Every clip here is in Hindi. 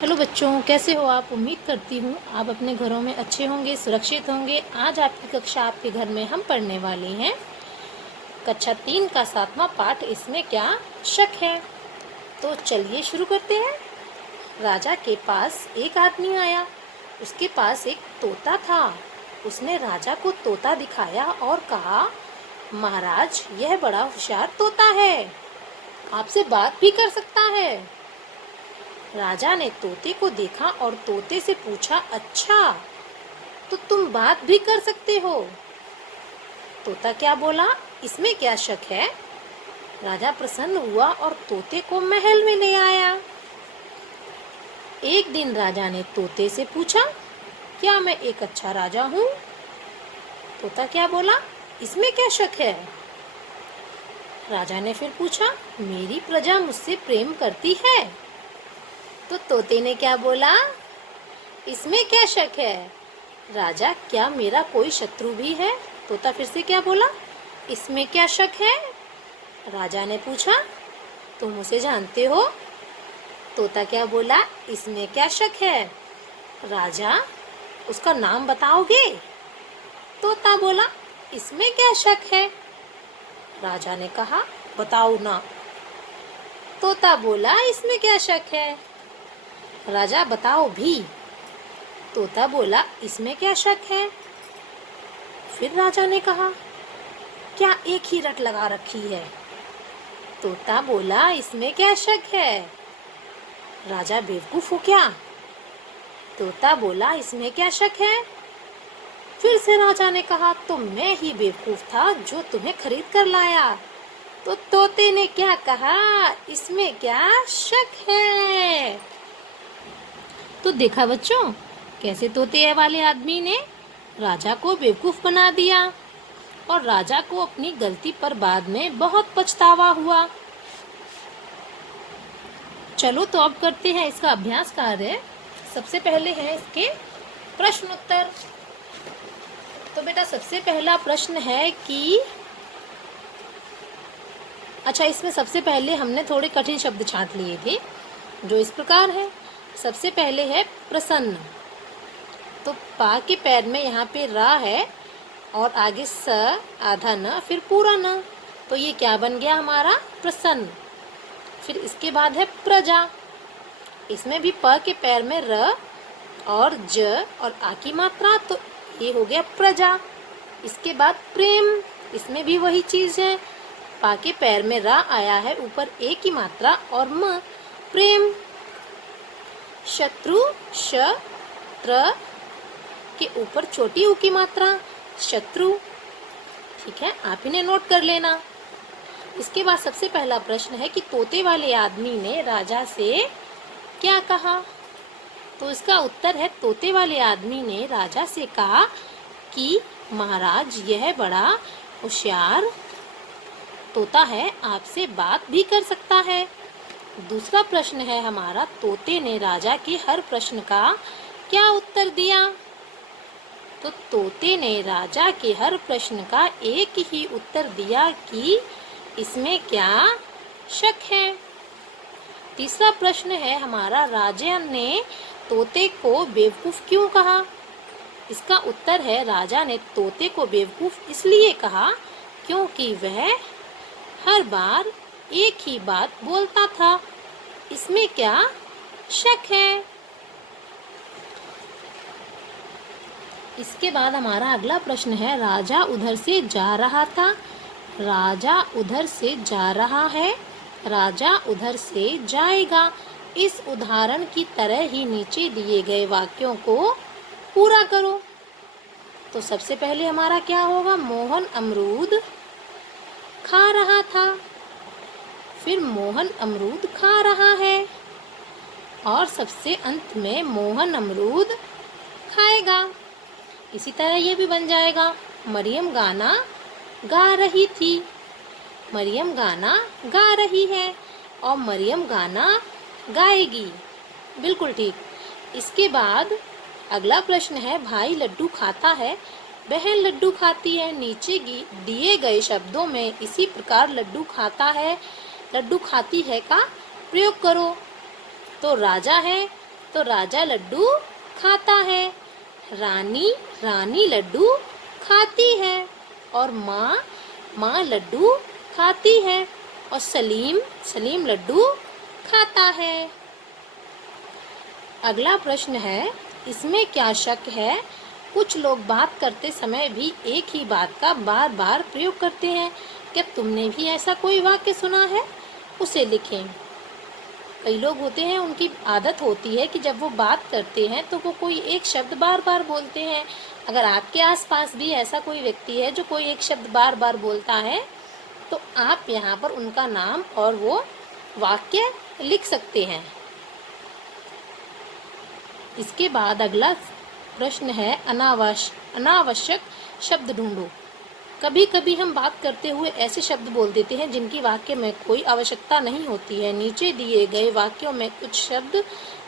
हेलो बच्चों, कैसे हो आप। उम्मीद करती हूँ आप अपने घरों में अच्छे होंगे, सुरक्षित होंगे। आज आपकी कक्षा आपके घर में हम पढ़ने वाले हैं कक्षा 3 का 7वां पाठ, इसमें क्या शक है। तो चलिए शुरू करते हैं। राजा के पास एक आदमी आया। उसके पास एक तोता था। उसने राजा को तोता दिखाया और कहा, महाराज, यह बड़ा होशियार तोता है, आपसे बात भी कर सकता है। राजा ने तोते को देखा और तोते से पूछा, अच्छा, तो तुम बात भी कर सकते हो। तोता क्या बोला, इसमें क्या शक है। राजा प्रसन्न हुआ और तोते को महल में ले आया। एक दिन राजा ने तोते से पूछा, क्या मैं एक अच्छा राजा हूँ। तोता क्या बोला, इसमें क्या शक है। राजा ने फिर पूछा, मेरी प्रजा मुझसे प्रेम करती है। तो तोते ने क्या बोला, इसमें क्या शक है। राजा, क्या मेरा कोई शत्रु भी है। तोता फिर से क्या बोला, इसमें क्या शक है। राजा ने पूछा, तुम उसे जानते हो। तोता क्या बोला, इसमें क्या शक है। राजा, उसका नाम बताओगे। तोता बोला, इसमें क्या शक है। राजा ने कहा, बताओ ना। तोता बोला, इसमें क्या शक है। राजा, बताओ भी। तोता बोला, इसमें क्या शक है। फिर राजा ने कहा, क्या एक ही रट लगा रखी है। तोता बोला, इसमें क्या शक है। राजा, बेवकूफ हो क्या। तोता बोला, इसमें क्या शक है। फिर से राजा ने कहा, तो मैं ही बेवकूफ था जो तुम्हें खरीद कर लाया। तो तोते ने क्या कहा, इसमें क्या शक है। तो देखा बच्चों, कैसे तोते वाले आदमी ने राजा को बेवकूफ बना दिया और राजा को अपनी गलती पर बाद में बहुत पछतावा हुआ। चलो तो अब करते हैं इसका अभ्यास कार्य। सबसे पहले है इसके प्रश्न उत्तर। तो बेटा सबसे पहला प्रश्न है कि अच्छा, इसमें सबसे पहले हमने थोड़े कठिन शब्द छांट लिए थे जो इस प्रकार है। सबसे पहले है प्रसन्न। तो पा के पैर में यहाँ पे रा है और आगे स, आधा न, फिर पूरा न। तो ये क्या बन गया हमारा, प्रसन्न। फिर इसके बाद है प्रजा। इसमें भी प के पैर में र और ज और आ की मात्रा, तो ये हो गया प्रजा। इसके बाद प्रेम। इसमें भी वही चीज़ है, पा के पैर में रा आया है, ऊपर ए की मात्रा और म, प्रेम। शत्रु, श, त्र के ऊपर छोटी ऊ की मात्रा, शत्रु। ठीक है, आप इन्हें नोट कर लेना। इसके बाद सबसे पहला प्रश्न है कि तोते वाले आदमी ने राजा से क्या कहा। तो इसका उत्तर है, तोते वाले आदमी ने राजा से कहा कि महाराज, यह बड़ा होशियार तोता है, आपसे बात भी कर सकता है। दूसरा प्रश्न है हमारा, तोते ने राजा के हर प्रश्न का क्या उत्तर दिया। तो तोते ने राजा के हर प्रश्न का एक ही उत्तर दिया कि इसमें क्या शक है। तीसरा प्रश्न है हमारा, राजा ने तोते को बेवकूफ़ क्यों कहा। इसका उत्तर है, राजा ने तोते को बेवकूफ़ इसलिए कहा क्योंकि वह हर बार एक ही बात बोलता था। इसमें क्या शक है। इसके बाद हमारा अगला प्रश्न है, राजा उधर से जा रहा था। राजा उधर से जा रहा है, राजा उधर से जाएगा। इस उदाहरण की तरह ही नीचे दिए गए वाक्यों को पूरा करो। तो सबसे पहले हमारा क्या होगा, मोहन अमरूद खा रहा था। फिर मोहन अमरूद खा रहा है और सबसे अंत में मोहन अमरूद खाएगा। इसी तरह ये भी बन जाएगा, मरियम गाना गा रही थी। मरियम गाना गा रही है और मरियम गाना गाएगी। बिल्कुल ठीक। इसके बाद अगला प्रश्न है, भाई लड्डू खाता है, बहन लड्डू खाती है। नीचे दिए गए शब्दों में इसी प्रकार लड्डू खाता है, लड्डू खाती है का प्रयोग करो। तो राजा है तो राजा लड्डू खाता है, रानी लड्डू खाती है, और माँ लड्डू खाती है, और सलीम लड्डू खाता है। अगला प्रश्न है, इसमें क्या शक है? कुछ लोग बात करते समय भी एक ही बात का बार बार प्रयोग करते हैं। क्या तुमने भी ऐसा कोई वाक्य सुना है? उसे लिखें। कई लोग होते हैं, उनकी आदत होती है कि जब वो बात करते हैं तो वो कोई एक शब्द बार बार बोलते हैं। अगर आपके आसपास भी ऐसा कोई व्यक्ति है जो कोई एक शब्द बार बार बोलता है, तो आप यहाँ पर उनका नाम और वो वाक्य लिख सकते हैं। इसके बाद अगला प्रश्न है, अनावश्यक शब्द ढूंढो। कभी कभी हम बात करते हुए ऐसे शब्द बोल देते हैं जिनकी वाक्य में कोई आवश्यकता नहीं होती है। नीचे दिए गए वाक्यों में कुछ शब्द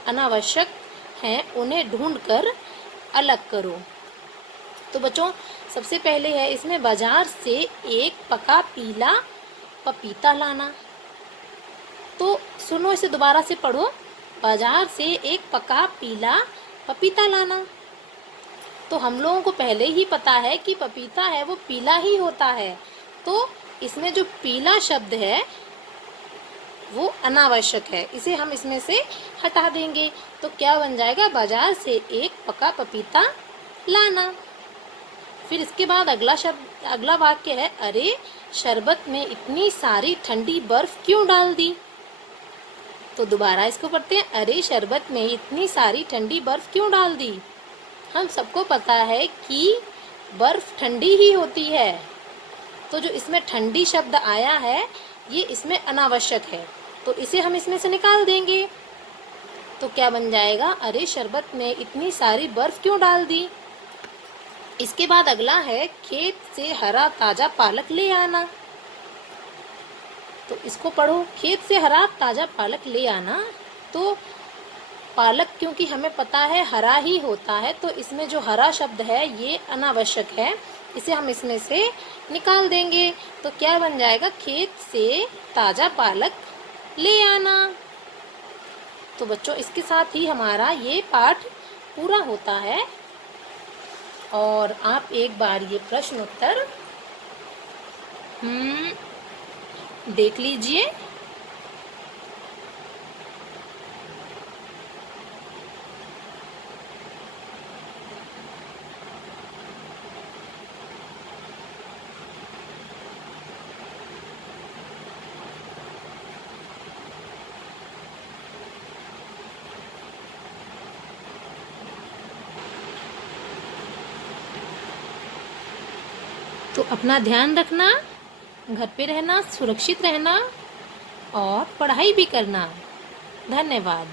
अनावश्यक हैं, उन्हें ढूंढकर अलग करो। तो बच्चों, सबसे पहले है इसमें बाजार से एक पका पीला पपीता लाना। तो सुनो, इसे दोबारा से पढ़ो। बाजार से एक पका पीला पपीता लाना। तो हम लोगों को पहले ही पता है कि पपीता है वो पीला ही होता है, तो इसमें जो पीला शब्द है वो अनावश्यक है, इसे हम इसमें से हटा देंगे। तो क्या बन जाएगा? बाजार से एक पका पपीता लाना। फिर इसके बाद अगला वाक्य है, अरे शरबत में इतनी सारी ठंडी बर्फ क्यों डाल दी? तो दोबारा इसको पढ़ते हैं, अरे शरबत में इतनी सारी ठंडी बर्फ क्यों डाल दी? हम सबको पता है कि बर्फ ठंडी ही होती है, तो जो इसमें ठंडी शब्द आया है ये इसमें अनावश्यक है, तो इसे हम इसमें से निकाल देंगे। तो क्या बन जाएगा? अरे शरबत में इतनी सारी बर्फ क्यों डाल दी। इसके बाद अगला है, खेत से हरा ताजा पालक ले आना। तो इसको पढ़ो, खेत से हरा ताजा पालक ले आना। तो पालक क्योंकि हमें पता है हरा ही होता है, तो इसमें जो हरा शब्द है ये अनावश्यक है, इसे हम इसमें से निकाल देंगे। तो क्या बन जाएगा? खेत से ताजा पालक ले आना। तो बच्चों, इसके साथ ही हमारा ये पाठ पूरा होता है। और आप एक बार ये प्रश्न उत्तर देख लीजिए। तो अपना ध्यान रखना, घर पे रहना, सुरक्षित रहना और पढ़ाई भी करना। धन्यवाद।